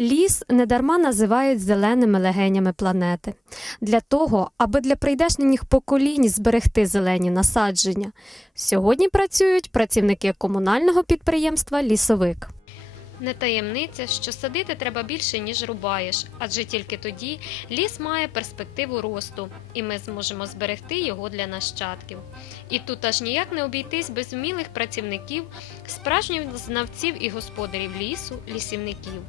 Ліс недарма називають зеленими легенями планети. Для того, аби для прийдешніх поколінь зберегти зелені насадження. Сьогодні працюють працівники комунального підприємства Лісовик. Не таємниця, що садити треба більше, ніж рубаєш, адже тільки тоді ліс має перспективу росту, і ми зможемо зберегти його для нащадків. І тут аж ніяк не обійтись без вмілих працівників, справжніх знавців і господарів лісу, лісівників.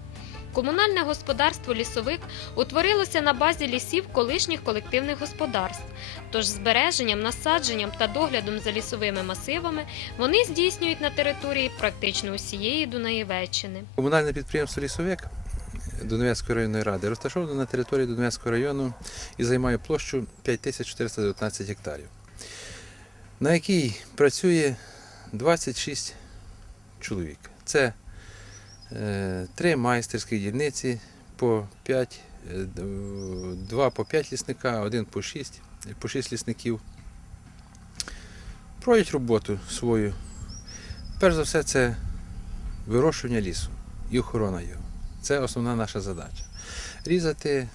Комунальне господарство лісовик утворилося на базі лісів колишніх колективних господарств. Тож збереженням, насадженням та доглядом за лісовими масивами вони здійснюють на території практично усієї Дунаєвеччини. Комунальне підприємство Лісовик Донецької районної ради розташоване на території Донецького району і займає площу 5419 гектарів, на якій працює 26 чоловік. Це три майстерські дільниці по 5, е, два по 5 лісника, один по 6, по 6 лісників. Проводять роботу свою. Перш за все, це вирощування лісу і охорона його. Це основна наша задача. Різати, е,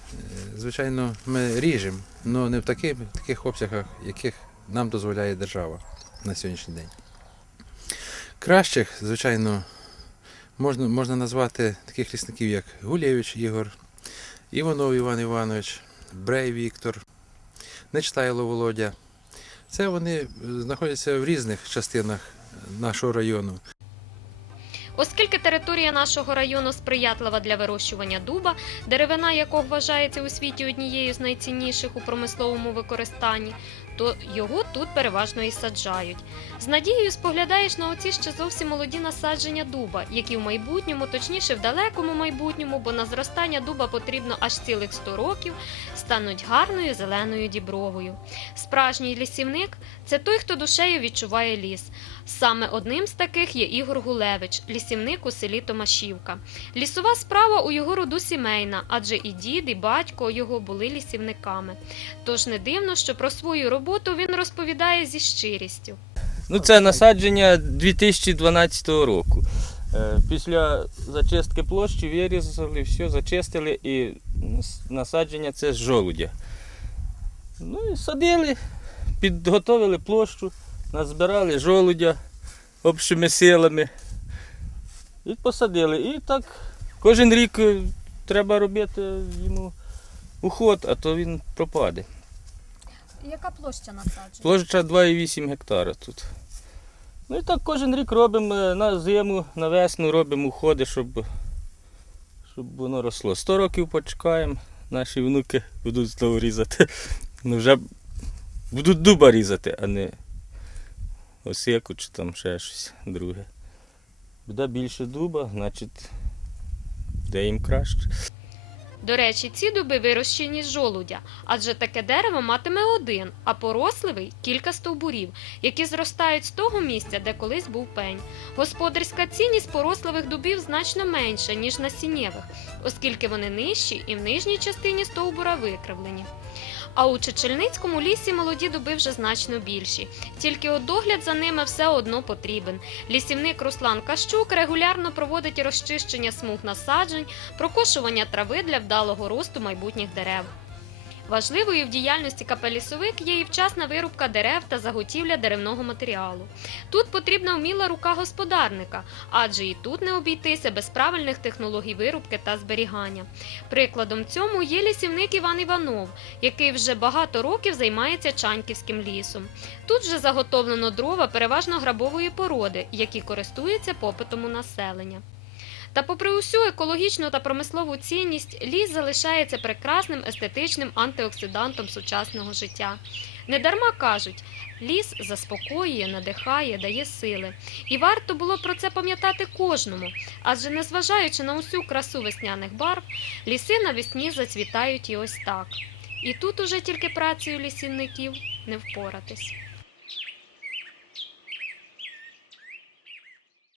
звичайно, ми ріжемо, але не в таких, таких обсягах, яких нам дозволяє держава на сьогоднішній день. Кращих, звичайно, можна, можна назвати таких лісників, як Гулєвич Ігор, Іванов Іван Іванович, Брей Віктор, Нечтайло Володя. Це вони е, знаходяться в різних частинах нашого району. Оскільки територія нашого району сприятлива для вирощування дуба, деревина якого вважається у світі однією з найцінніших у промисловому використанні, то його тут переважно і саджають. З надією споглядаєш на оці ще зовсім молоді насадження дуба, які в майбутньому, точніше в далекому майбутньому, бо на зростання дуба потрібно аж цілих 100 років, стануть гарною зеленою дібровою. Справжній лісівник це той, хто душею відчуває ліс. Саме одним з таких є Ігор Гулевич, лісівник у селі Томашівка. Лісова справа у його роду сімейна, адже і дід, і батько його були лісівниками. Тож не дивно, що про свою роботу він розповідає зі щирістю. Ну, це насадження 2012 року. Е, Після зачистки площі вирізали, все, зачистили і насадження це з жолудя. Ну і садили, підготовили площу, назбирали жолудя общими силами і посадили. І так кожен рік е, треба робити йому уход, а то він пропаде. Яка площа насадження? Площа 2,8 гектара тут. Ну і так кожен рік робимо е, на зиму, на весну робимо уходи, щоб, щоб воно росло. 100 років почекаємо, наші внуки будуть знову різати. Ну вже будуть дуба різати, а не осику чи там ще щось друге. Буде більше дуба, значить буде їм краще. До речі, ці дуби вирощені з жолудя, адже таке дерево матиме один, а поросливий кілька стовбурів, які зростають з того місця, де колись був пень. Господарська цінність поросливих дубів значно менша, ніж насіннєвих, оскільки вони нижчі і в нижній частині стовбура викривлені. А у Чечельницькому лісі молоді дуби вже значно більші, тільки от догляд за ними все одно потрібен. Лісівник Руслан Кащук регулярно проводить розчищення смуг насаджень, прокошування трави для вдалого росту майбутніх дерев. Важливою в діяльності КП «Лісовик» є і вчасна вирубка дерев та заготівля деревного матеріалу. Тут потрібна вміла рука господарника, адже і тут не обійтися без правильних технологій вирубки та зберігання. Прикладом цьому є лісівник Іван Іванов, який вже багато років займається Чаньківським лісом. Тут вже заготовлено дрова переважно грабової породи, які користуються попитом у населення. Та попри усю екологічну та промислову цінність, ліс залишається прекрасним естетичним антиоксидантом сучасного життя. Недарма кажуть, ліс заспокоює, надихає, дає сили. І варто було про це пам'ятати кожному, адже незважаючи на усю красу весняних барв, ліси навесні зацвітають і ось так. І тут уже тільки працею лісівників не впоратись.